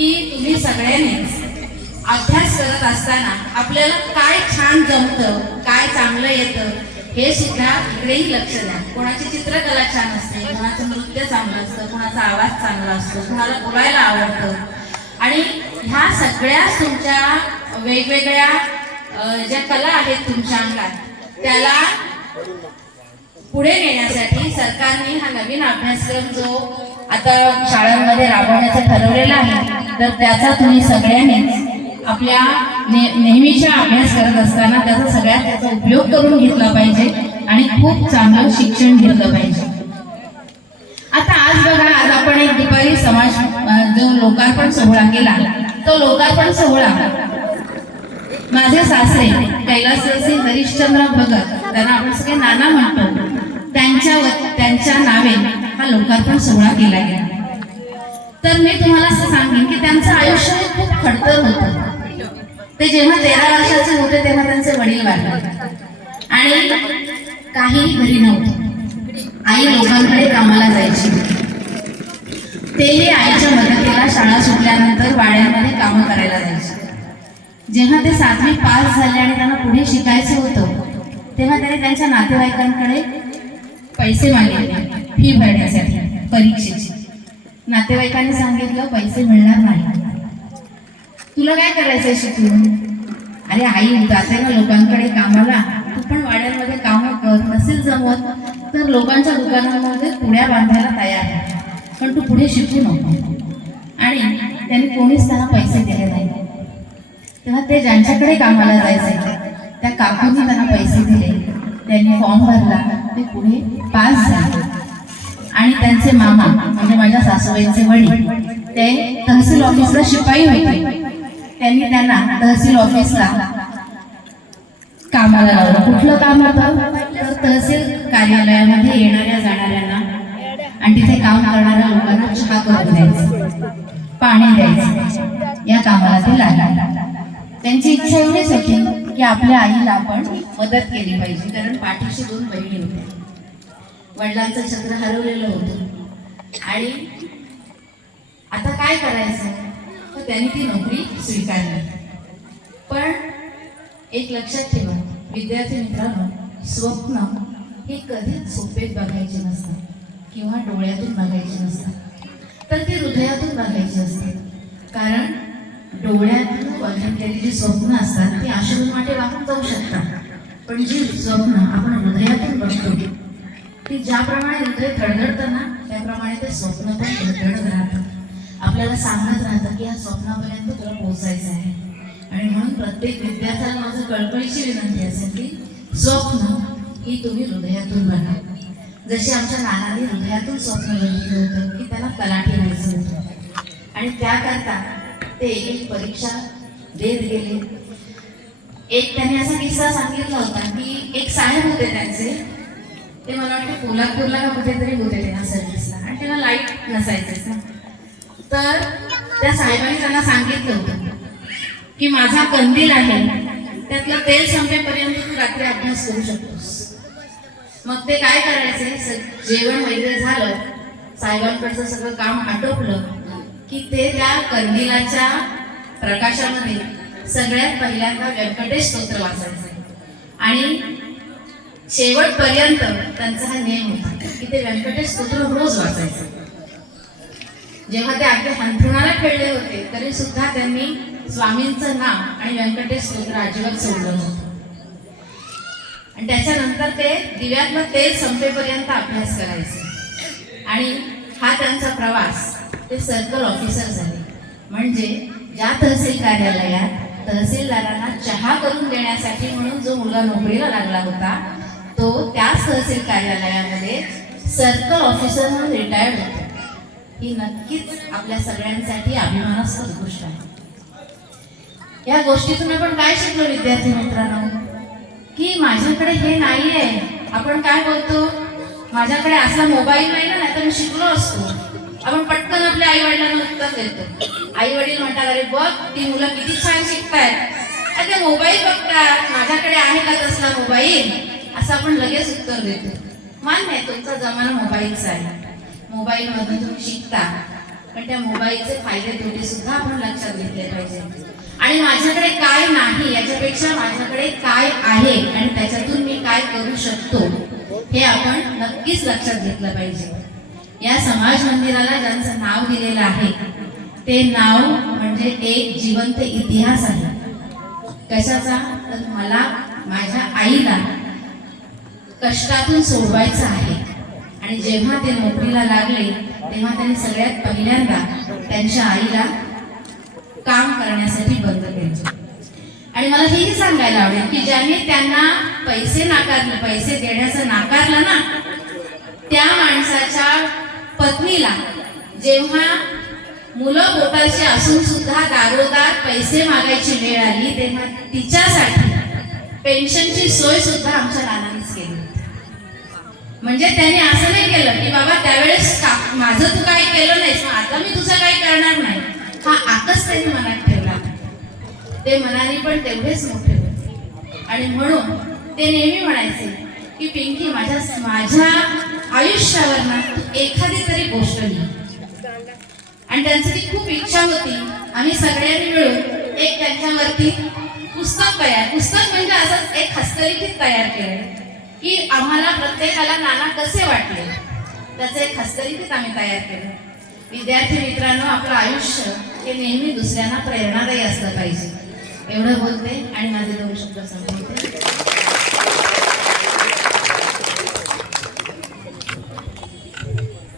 की तुम्ही सगळ्यांनीच अभ्यास करत असताना आपल्याला काय छान जमतं, काय चांगलं येतं हे सुद्धा इकडेही लक्ष द्या. कोणाची चित्रकला छान असते, कोणाचं नृत्य चांगलं असतं, कोणाचा आवाज चांगला असतो, कोणाला बोलायला आवडतं. आणि ह्या सगळ्या तुमच्या वेगवेगळ्या ज्या कला आहेत तुमच्या अंगात त्याला पुढे नेण्यासाठी सरकारने हा नवीन अभ्यासक्रम जो आता शाळांमध्ये राबवण्याचं ठरवलेला आहे, तर त्याचा तुम्ही सगळ्यांनीच आपल्या नेहमीच्या अभ्यास करत असताना त्याचा उपयोग करून घेतला पाहिजे आणि खूप चांगलं शिक्षण घेतलं पाहिजे. आता आज बघा, आज आपण एक दुपारी समाज जो लोकार्पण सोहळा केला, तो लोकार्पण सोहळा माझे सासरे कैलासवासी हरिश्चंद्र भगत, त्यांना आपण सगळे नाना म्हणतो, त्यांच्या नावे हा लोकार्पण सोहळा केला गेला. तर मी तुम्हाला असं सांगेन की त्यांचं आयुष्य खूप खडतर होतं. ते जेव्हा 13 वर्षाचे होते तेव्हा त्यांचे वडील वारले आणि काही घरी नव्हतं. आई लोकांकडे कामाला जायची. तेही आईच्या मदतीला शाळा सुटल्यानंतर वाड्यांमध्ये कामं करायला जायचे. जेव्हा ते 7वी पास झाले आणि त्यांना पुढे शिकायचं होतं तेव्हा त्यांनी त्यांच्या नातेवाईकांकडे पैसे मागितले फी भरण्यासाठी परीक्षेची. नातेवाईकांनी सांगितलं पैसे मिळणार नाही, तुला काय करायचंय शिकून? अरे आई जाते ना लोकांकडे कामाला, तू पण वाड्यांमध्ये कामं कर, नसेल जमत तर लोकांच्या दुकानांमध्ये पुड्या बांधायला तयार आहे, पण तू पुढे शिकू नको. आणि त्यांनी कोणीच त्यांना पैसे दिले नाही. तेव्हा ते ज्यांच्याकडे कामाला जायचे त्या काकूंनी त्यांना पैसे दिले. त्यांनी फॉर्म भरला, ते पुढे पास झाले. आणि त्यांचे मामा म्हणजे माझ्या सासूबाईंचे वडील ते तहसील ऑफिसला शिपाई होते. त्यांनी त्यांना तहसील ऑफिसला कामाला लावलं. कुठलं काम होतं तर तहसील कार्यालयामध्ये येणाऱ्या जाणाऱ्यांना आणि तिथे काम करणाऱ्या लोकांना चहा करून द्यायचं, पाणी द्यायचं, या कामाला ते लागले. त्यांची इच्छा एवढीच होती की आपल्या आईला आपण मदत केली पाहिजे, कारण पाठीशी 2 बहिणी होत्या. वडिलांचं छत्र हरवलेलं होतं आणि आता काय करायचं, तर त्यांनी ती नोकरी स्वीकारली. पण एक लक्षात ठेवा विद्यार्थी मित्रांनो, स्वप्न हे कधीच झोपेत बघायचे नसतात किंवा डोळ्यातून बघायचे नसतात, तर ते हृदयातून बघायचे असतात. कारण डोळ्यातून बघितलेली जी स्वप्न असतात ती आश्रमाटे वाहून जाऊ शकतात, पण जी स्वप्न आपण हृदयातून बघतो ती ज्याप्रमाणे हृदय धडधडतं ना त्याप्रमाणे ते स्वप्न पण धडधडत राहतं, आपल्याला सांगत राहतं की या स्वप्नापर्यंत तुला पोहोचायचं आहे. आणि म्हणून प्रत्येक विद्यार्थ्याला माझं कळकळीची विनंती असेल की स्वप्न ही तुम्ही हृदयातून बघा. जशी आमच्या नानाने हृदयातून स्वप्न बघितलं होतं की त्याला तलाठी व्हायचं होतं आणि त्याकरता ते एक परीक्षा देत गेले. एक त्यांनी असा किस्सा सांगितला होता की एक साहेब होते त्यांचे, ते मला वाटतं कोल्हापूरला का कुठेतरी होते त्यांना सर्व्हिसला, आणि तेव्हा लाईट नसायचंच ना. तर त्या साहेबांनी त्यांना सांगितलं होतं की माझा कंदील आहे, त्यातलं तेल संपेपर्यंत तू रात्री अभ्यास करू शकतोस. मग ते काय करायचे, जेवण वगैरे झालं, साहेबांकडचं सगळं काम आटोपलं की ते त्या कंदिलाच्या प्रकाशामध्ये सगळ्यात पहिल्यांदा व्यंकटेश स्तोत्र वाचायचे आणि शेवटपर्यंत त्यांचा हा नियम होता की ते व्यंकटेश स्तोत्र रोज वाचायचं. जेव्हा ते आपल्या अंथरुणाला खेळले होते तरी सुद्धा त्यांनी स्वामींचं नाव आणि व्यंकटेश स्तोत्र अजिबात सोडलं नव्हतं. आणि त्याच्यानंतर ते दिव्यातलं तेल संपेपर्यंत अभ्यास करायचे. आणि हा त्यांचा प्रवास ते सर्कल ऑफिसर झाले. म्हणजे ज्या तहसील कार्यालयात तहसीलदारांना चहा करून देण्यासाठी म्हणून जो मुलगा नोकरीला लागला होता तो त्याच तहसील कार्यालयामध्ये सर्कल ऑफिसर म्हणून रिटायर्ड होतो. ही नक्कीच आपल्या सगळ्यांसाठी अभिमानास्पद गोष्ट आहे. या गोष्टीतून आपण काय शिकलो विद्यार्थी मित्रांनो, की माझ्याकडे हे नाही आहे. आपण काय बोलतो, माझ्याकडे असा मोबाईल नाही ना, तर मी शिकलो असतो. आपण पटकन आपल्या आई वडिलांना उत्तर देतो. आई वडील म्हणतात अरे बघ ती मुलं किती छान शिकतायत, अरे मोबाईल बघतात, माझ्याकडे आहे का तसला मोबाईल, असं आपण लगेच उत्तर देतो. मान्य आहे तुमचा जमाना मोबाईलचा आहे, मोबाईल मधून तुम्ही शिकता, पण त्या मोबाईलचे फायदे तोटे सुद्धा आपण लक्षात घेतले पाहिजे. आणि माझ्याकडे काय नाही याच्यापेक्षा माझ्याकडे काय आहे आणि त्याच्यातून मी काय करू शकतो हे आपण नक्कीच लक्षात घेतलं पाहिजे. या समाज मंदिराला ज्यांचं नाव दिलेलं आहे ते नाव म्हणजे एक जिवंत इतिहास आहे. कशाचा? तर मला माझ्या आईला कष्टातून सोडवायचं आहे. आणि जेव्हा ते नोकरीला लागले तेव्हा त्यांनी सगळ्यात पहिल्यांदा त्यांच्या आईला काम करण्यासाठी बंद केले. आणि मला हेही सांगायला आवडेल की ज्याने त्यांना पैसे देण्याचं नाकारलं ना, त्या माणसाच्या पत्नीला जेव्हा मुलं बोटाचे असून सुद्धा दारोदार पैसे मागायची वेळ आली तेव्हा तिच्यासाठी पेन्शनची सोय सुद्धा आमच्या नानांनीच केली. म्हणजे त्याने असं नाही केलं की बाबा त्यावेळेस माझं तू काही केलं नाहीस मग आता मी तुझं काही करणार नाही, हा आकच त्यांनी मनात ठेवला. ते मनाने पण तेवढेच मोठे होते. आणि म्हणून ते नेहमी म्हणायचे की पिंकी माझ्या आयुष्यावर ना एखादी तरी गोष्ट लिही. आणि त्यांची ती खूप इच्छा होती. आम्ही सगळ्यांनी मिळून एक त्यांच्यावरती पुस्तक म्हणजे असंच एक हस्तलिखित तयार केलं की आम्हाला प्रत्येकाला नाना कसे वाटले त्याचं एक हस्तलिखित आम्ही तयार केलं. विद्यार्थी मित्रांनो, आपलं आयुष्य हे नेहमी दुसऱ्यांना प्रेरणादायी असलं पाहिजे. एवढं बोलते आणि माझे 2 शब्द संपवते.